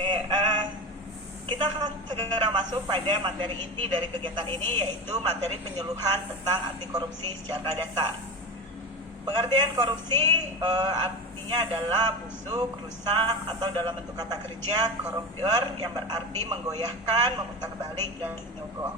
Oke, kita akan segera masuk pada materi inti dari kegiatan ini, yaitu materi penyuluhan tentang anti korupsi secara dasar. Pengertian korupsi artinya adalah busuk, rusak, atau dalam bentuk kata kerja koruptor, yang berarti menggoyahkan, memutarbalik, dan menyogok.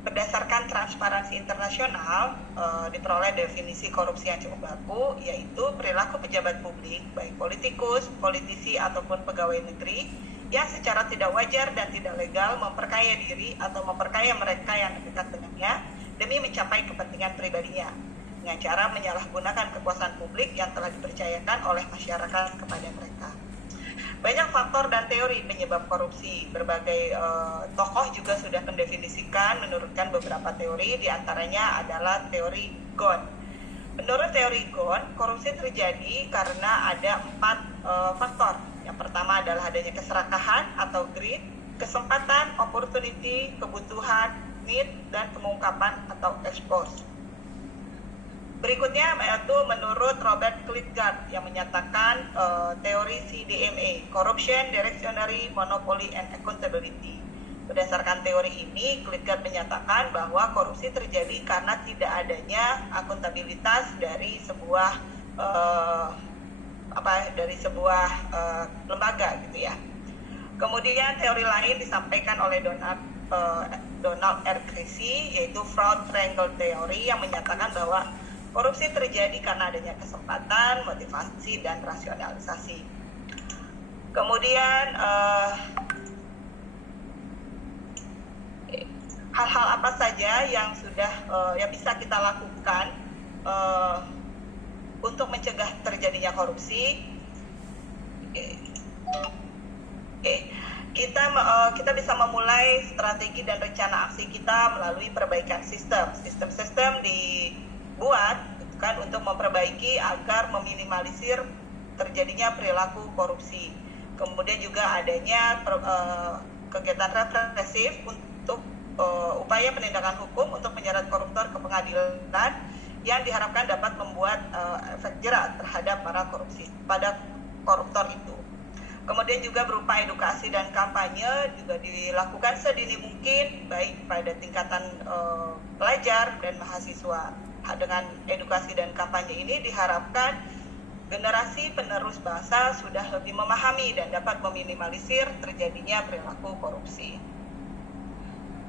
Berdasarkan Transparansi Internasional, diperoleh definisi korupsi yang cukup baku, yaitu perilaku pejabat publik, baik politikus, politisi, ataupun pegawai negeri, yang secara tidak wajar dan tidak legal memperkaya diri atau memperkaya mereka yang dekat dengannya demi mencapai kepentingan pribadinya, dengan cara menyalahgunakan kekuasaan publik yang telah dipercayakan oleh masyarakat kepada mereka. Banyak faktor dan teori penyebab korupsi. Berbagai tokoh juga sudah mendefinisikan, menurutkan beberapa teori, diantaranya adalah teori Ghosn. Menurut teori Ghosn, korupsi terjadi karena ada 4 faktor. Yang pertama adalah adanya keserakahan atau greed, kesempatan, opportunity, kebutuhan, need, dan pengungkapan atau expose. Berikutnya yaitu menurut Robert Klitgard yang menyatakan teori CDMA, Corruption, Directionary, Monopoly, and Accountability. Berdasarkan teori ini, Klitgard menyatakan bahwa korupsi terjadi karena tidak adanya akuntabilitas dari sebuah lembaga gitu ya. Kemudian teori lain disampaikan oleh Donald R. Creasy, yaitu Fraud Triangle Theory, yang menyatakan bahwa korupsi terjadi karena adanya kesempatan, motivasi, dan rasionalisasi. Kemudian hal-hal apa saja yang sudah yang bisa kita lakukan untuk mencegah terjadinya korupsi? Kita bisa memulai strategi dan rencana aksi kita melalui perbaikan sistem dibuat kan untuk memperbaiki agar meminimalisir terjadinya perilaku korupsi. Kemudian juga adanya kegiatan represif untuk upaya penindakan hukum untuk menyeret koruptor ke pengadilan yang diharapkan dapat membuat efek jerat terhadap pada koruptor itu. Kemudian juga berupa edukasi dan kampanye juga dilakukan sedini mungkin, baik pada tingkatan pelajar dan mahasiswa. Dengan edukasi dan kampanye ini diharapkan generasi penerus bangsa sudah lebih memahami dan dapat meminimalisir terjadinya perilaku korupsi.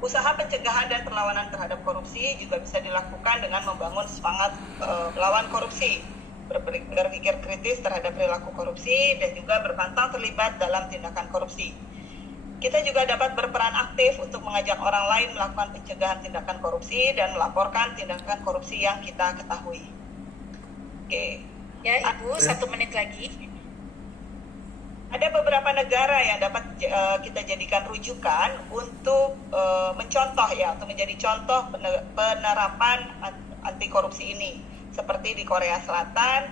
Usaha pencegahan dan perlawanan terhadap korupsi juga bisa dilakukan dengan membangun semangat melawan korupsi, berpikir kritis terhadap perilaku korupsi, dan juga berpantang terlibat dalam tindakan korupsi. Kita juga dapat berperan aktif untuk mengajak orang lain melakukan pencegahan tindakan korupsi dan melaporkan tindakan korupsi yang kita ketahui. Oke. Ya, Ibu, 1 menit lagi. Ada beberapa negara yang dapat kita jadikan rujukan untuk mencontoh ya, untuk menjadi contoh penerapan anti korupsi ini. Seperti di Korea Selatan,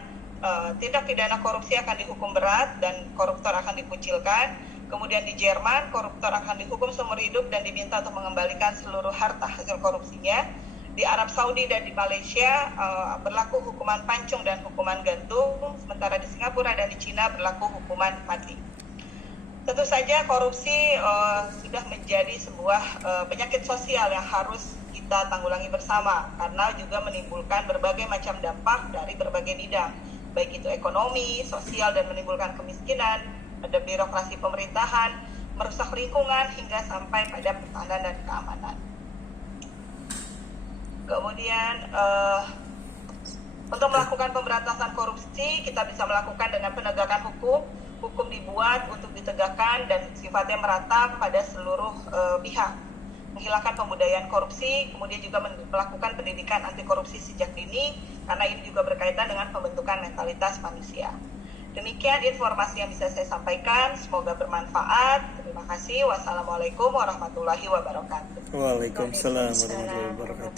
tindak pidana korupsi akan dihukum berat dan koruptor akan dikucilkan. Kemudian di Jerman, koruptor akan dihukum seumur hidup dan diminta untuk mengembalikan seluruh harta hasil korupsinya. Di Arab Saudi dan di Malaysia berlaku hukuman pancung dan hukuman gantung, sementara di Singapura dan di Cina berlaku hukuman mati. Tentu saja korupsi sudah menjadi sebuah penyakit sosial yang harus kita tanggulangi bersama, karena juga menimbulkan berbagai macam dampak dari berbagai bidang, baik itu ekonomi, sosial, dan menimbulkan kemiskinan, pada birokrasi pemerintahan, merusak lingkungan, hingga sampai pada pertahanan dan keamanan. Kemudian untuk melakukan pemberantasan korupsi, kita bisa melakukan dengan penegakan hukum. Hukum dibuat untuk ditegakkan dan sifatnya merata pada seluruh pihak. Menghilangkan pembudayaan korupsi, kemudian juga melakukan pendidikan anti korupsi sejak dini, karena ini juga berkaitan dengan pembentukan mentalitas manusia. Demikian informasi yang bisa saya sampaikan, semoga bermanfaat. Terima kasih. Wassalamualaikum warahmatullahi wabarakatuh. Waalaikumsalam warahmatullahi wabarakatuh.